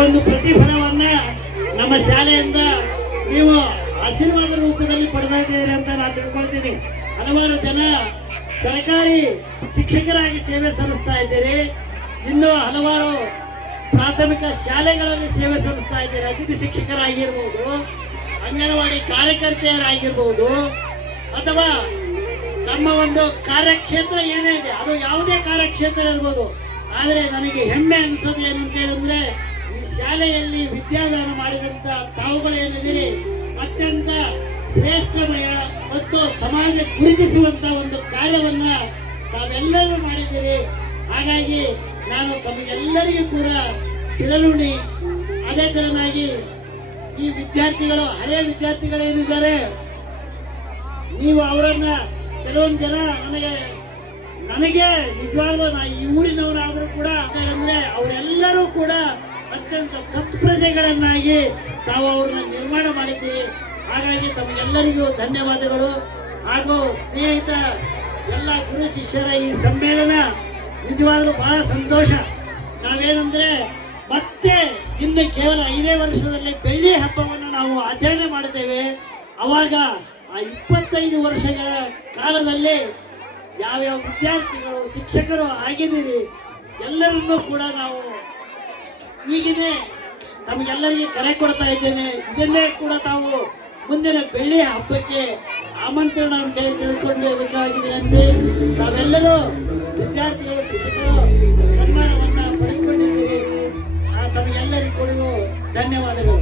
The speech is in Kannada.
ಒಂದು ಪ್ರತಿಫಲವನ್ನ ನಮ್ಮ ಶಾಲೆಯಿಂದ ನೀವು ಆಶೀರ್ವಾದ ರೂಪದಲ್ಲಿ ಪಡೆದ ಇದ್ದೀರಿ ಅಂತ ನಾನು ತಿಳ್ಕೊಳ್ತೀನಿ. ಹಲವಾರು ಜನ ಸರ್ಕಾರಿ ಶಿಕ್ಷಕರಾಗಿ ಸೇವೆ ಸಲ್ಲಿಸ್ತಾ ಇದ್ದೀರಿ, ಇನ್ನು ಹಲವಾರು ಪ್ರಾಥಮಿಕ ಶಾಲೆಗಳಲ್ಲಿ ಸೇವೆ ಸಲ್ಲಿಸ್ತಾ ಇದ್ದೀರಿ. ಅತಿಥಿ ಶಿಕ್ಷಕರಾಗಿರ್ಬೋದು, ಅಂಗನವಾಡಿ ಕಾರ್ಯಕರ್ತೆಯರಾಗಿರ್ಬೋದು, ಅಥವಾ ನಮ್ಮ ಒಂದು ಕಾರ್ಯಕ್ಷೇತ್ರ ಏನೇ ಇದೆ ಅದು ಯಾವುದೇ ಕಾರ್ಯಕ್ಷೇತ್ರ ಇರ್ಬೋದು. ಆದರೆ ನನಗೆ ಹೆಮ್ಮೆ ಅನಿಸೋದು ಏನು ಅಂತ ಹೇಳಿದ್ರೆ, ಈ ಶಾಲೆಯಲ್ಲಿ ವಿದ್ಯಾದಾನ ಮಾಡಿದಂಥ ತಾವುಗಳೇನಿದ್ದೀರಿ ಅತ್ಯಂತ ಶ್ರೇಷ್ಠಮಯ ಮತ್ತು ಸಮಾಜ ಗುರುತಿಸುವಂತ ಒಂದು ಕಾರ್ಯವನ್ನ ತಾವೆಲ್ಲರೂ ಮಾಡಿದ್ದೀರಿ. ಹಾಗಾಗಿ ನಾನು ತಮಗೆಲ್ಲರಿಗೂ ಕೂಡ ಚಿರಋಣಿ. ಅದೇ ತರನಾಗಿ ಈ ವಿದ್ಯಾರ್ಥಿಗಳು, ಹಳೆಯ ವಿದ್ಯಾರ್ಥಿಗಳೇನಿದ್ದಾರೆ, ನೀವು ಅವರನ್ನ ಕೆಲವೊಂದು ಜನ ನನಗೆ ನಿಜವಾಗ್ಲೂ ಈ ಊರಿನವರಾದರೂ ಕೂಡ ಅಂದ್ರೆ ಅವರೆಲ್ಲರೂ ಕೂಡ ಅತ್ಯಂತ ಸತ್ಪ್ರಜೆಗಳನ್ನಾಗಿ ತಾವು ಅವ್ರನ್ನ ನಿರ್ಮಾಣ ಮಾಡಿದ್ದೀರಿ. ಹಾಗಾಗಿ ತಮಗೆಲ್ಲರಿಗೂ ಧನ್ಯವಾದಗಳು. ಹಾಗೂ ಸ್ನೇಹಿತ ಎಲ್ಲ ಗುರು ಶಿಷ್ಯರ ಈ ಸಮ್ಮೇಳನ ನಿಜವಾಗ್ಲೂ ಬಹಳ ಸಂತೋಷ. ನಾವೇನಂದ್ರೆ ಮತ್ತೆ ಇನ್ನು ಕೇವಲ 5 ವರ್ಷದಲ್ಲಿ ಬೆಳ್ಳಿ ಹಬ್ಬವನ್ನು ನಾವು ಆಚರಣೆ ಮಾಡುತ್ತೇವೆ. ಅವಾಗ ಆ 25 ವರ್ಷಗಳ ಕಾಲದಲ್ಲಿ ಯಾವ್ಯಾವ ವಿದ್ಯಾರ್ಥಿಗಳು ಶಿಕ್ಷಕರು ಆಗಿದ್ದೀರಿ ಎಲ್ಲರನ್ನೂ ಕೂಡ ನಾವು ಈಗಿನೇ ತಮಗೆಲ್ಲರಿಗೆ ಕರೆ ಕೊಡ್ತಾ ಇದ್ದೇನೆ. ಇದನ್ನೇ ಕೂಡ ತಾವು ಮುಂದಿನ ಬೆಳ್ಳಿ ಹಬ್ಬಕ್ಕೆ ಆಮಂತ್ರಣ ಅಂತ ಹೇಳಿ ತಿಳ್ಕೊಳ್ಳಬೇಕಾಗಿ ವಿನಂತಿ. ತಾವೆಲ್ಲರೂ ವಿದ್ಯಾರ್ಥಿಗಳು ಶಿಕ್ಷಕರು ಸನ್ಮಾನವನ್ನ ಪಡೆದುಕೊಂಡಿದ್ದೀರಿ. ತಮಗೆಲ್ಲರಿಗೂ ಧನ್ಯವಾದಗಳು.